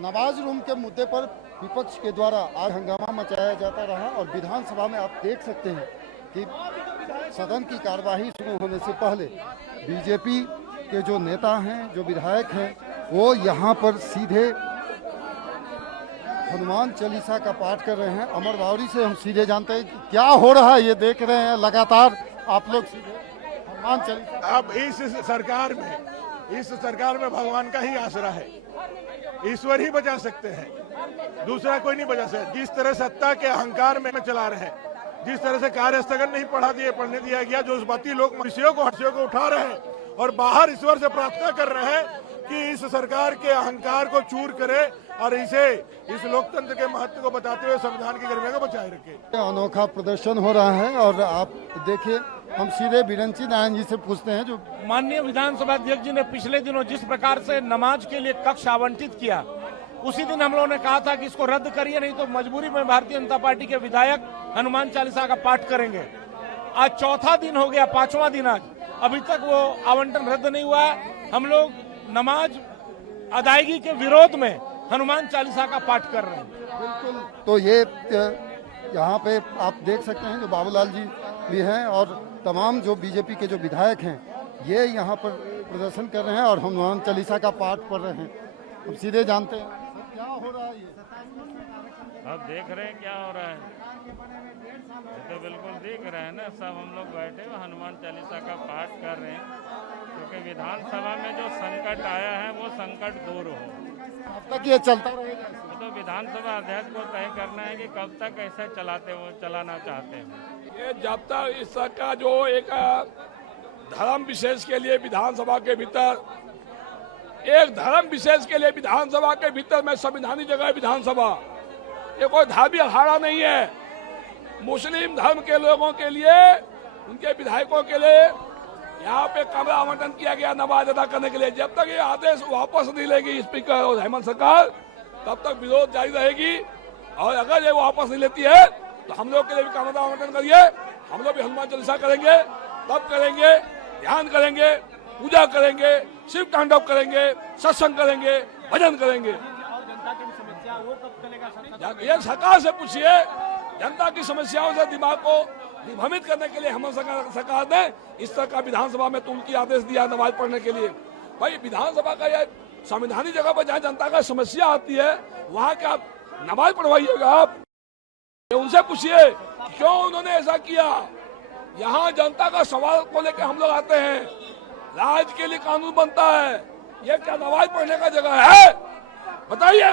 नमाज रूम के मुद्दे पर विपक्ष के द्वारा आज हंगामा मचाया जाता रहा और विधानसभा में आप देख सकते हैं कि सदन की कार्यवाही शुरू होने से पहले बीजेपी के जो नेता हैं, जो विधायक हैं, वो यहाँ पर सीधे हनुमान चालीसा का पाठ कर रहे हैं। अमर बावरी से हम सीधे जानते हैं कि क्या हो रहा है। ये देख रहे हैं लगातार आप लोग सीधे हनुमान चालीसा। अब इस सरकार में भगवान का ही आसरा है, ईश्वर ही बचा सकते हैं, दूसरा कोई नहीं बचा सकता। जिस तरह सत्ता के अहंकार में चला रहे हैं, जिस तरह से कार्य स्थगन नहीं पढ़ने दिया गया, जो बाती लोग विषयों को उठा रहे हैं और बाहर ईश्वर से प्रार्थना कर रहे हैं कि इस सरकार के अहंकार को चूर करे और इस लोकतंत्र के महत्व को बताते हुए संविधान की गरिमा को बचाए रखे। अनोखा प्रदर्शन हो रहा है और आप देखिए, हम सीधे बिरंची नारायण जी से पूछते हैं। जो माननीय विधानसभा अध्यक्ष जी ने पिछले दिनों जिस प्रकार से नमाज के लिए कक्ष आवंटित किया, उसी दिन हम लोगों ने कहा था कि इसको रद्द करिए, नहीं तो मजबूरी में भारतीय जनता पार्टी के विधायक हनुमान चालीसा का पाठ करेंगे। आज चौथा दिन हो गया, 5वां दिन आज, अभी तक वो आवंटन रद्द नहीं हुआ है। हम लोग नमाज अदायगी के विरोध में हनुमान चालीसा का पाठ कर रहे हैं। बिल्कुल, तो ये यहाँ पे आप देख सकते हैं जो बाबूलाल जी भी हैं और तमाम जो बीजेपी के जो विधायक हैं, ये यहाँ पर प्रदर्शन कर रहे हैं और हनुमान चालीसा का पाठ पढ़ रहे हैं। हम सीधे जानते हैं क्या हो रहा है। ये अब देख रहे हैं क्या हो रहा है, ये तो बिल्कुल देख रहे हैं ना। सब हम लोग बैठे हुए हनुमान चालीसा का पाठ कर रहे हैं, क्योंकि विधानसभा में जो संकट आया है वो संकट दूर हो। अब तक ये चलता रहेगा। तो विधानसभा अध्यक्ष को तय करना है कि कब तक ऐसे चलाना चाहते हैं। ये जब तक इस का जो एक धर्म विशेष के लिए विधानसभा के भीतर, एक धर्म विशेष के लिए विधानसभा के भीतर में संविधानिक जगह है विधानसभा, ये कोई धार्मिक अखाड़ा नहीं है। मुस्लिम धर्म के लोगों के लिए, उनके विधायकों के लिए यहाँ पे कमरा आवंटन किया गया नमाज अदा करने के लिए। जब तक ये आदेश वापस नहीं लेगी स्पीकर और हेमंत सरकार, तब तक विरोध जारी रहेगी। और अगर ये वापस नहीं लेती है तो हम लोग के लिए भी कमरा आवंटन करिए, हम लोग भी हनुमान चालीसा करेंगे, तब करेंगे, ध्यान करेंगे, पूजा करेंगे, शिव तांडव करेंगे, सत्संग करेंगे, भजन करेंगे। ये सरकार से पूछिए, जनता की समस्याओं से दिमाग को भ्रमित करने के लिए हम सरकार ने इस तरह का विधानसभा में तो उनकी आदेश दिया नमाज पढ़ने के लिए। भाई विधानसभा का यह संवैधानिक जगह पर जहाँ जनता का समस्या आती है, वहाँ क्या नमाज पढ़वाइएगा आप? उनसे पूछिए क्यों उन्होंने ऐसा किया। यहाँ जनता का सवाल को लेकर हम लोग आते हैं, राज्य के लिए कानून बनता है, ये क्या नमाज पढ़ने का जगह है? बताइए।